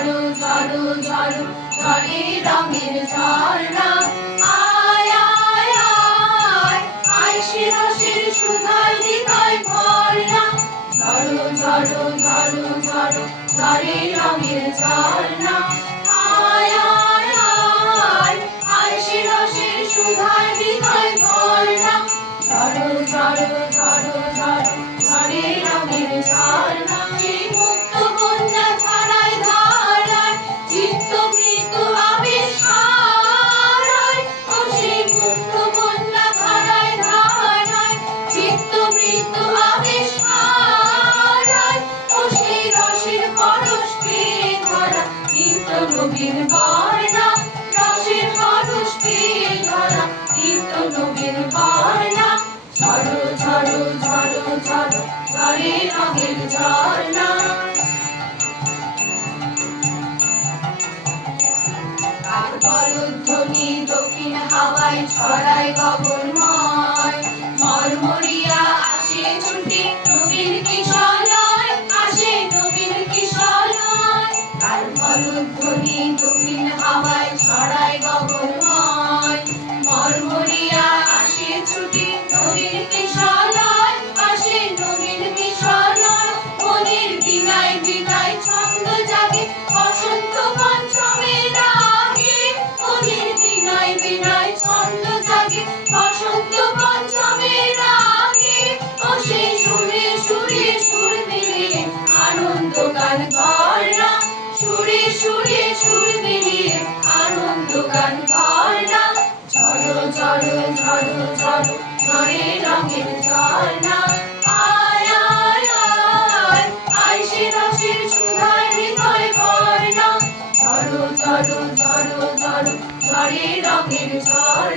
ঝড়ো ঝড়ো ঝড়ো, ঝড়ে রঙের ঝর্ণা। আয় আয় আয় আয় শিরশির সুধার হৃদয় ভরনা ঝড়ো ঝড়ো ঝড়ো ঝড়ো, ঝড়ে রঙের ঝড়ো, ঝড়ে রঙের ঝর্ণা। নবীর বর্ণা রসের পরশ পেয়ে ধরা নিত্য নবীর বর্ণা ঝড়ো ঝড়ো ঝড়ো ঝড়ো আর বলধ্বনি দক্ষিণ হাওয়ায় ছড়ায় গগনময়। মরমরিয়া আসে নবীন কিশলয় বলধ্বনি দক্ষিণ হাওয়ায়, ছড়ায় গগনময়। মরমরিয়া আসে ছুটে নবীন কিশলয়, আসে নবীন কিশলয়। মনের ছন্দ ঝড়ো ঝড়ো ঝড়ে রঙের ঝর্ণা আয় আয় আয় আয় সে রসের সুধার রঙের ঝর্ণা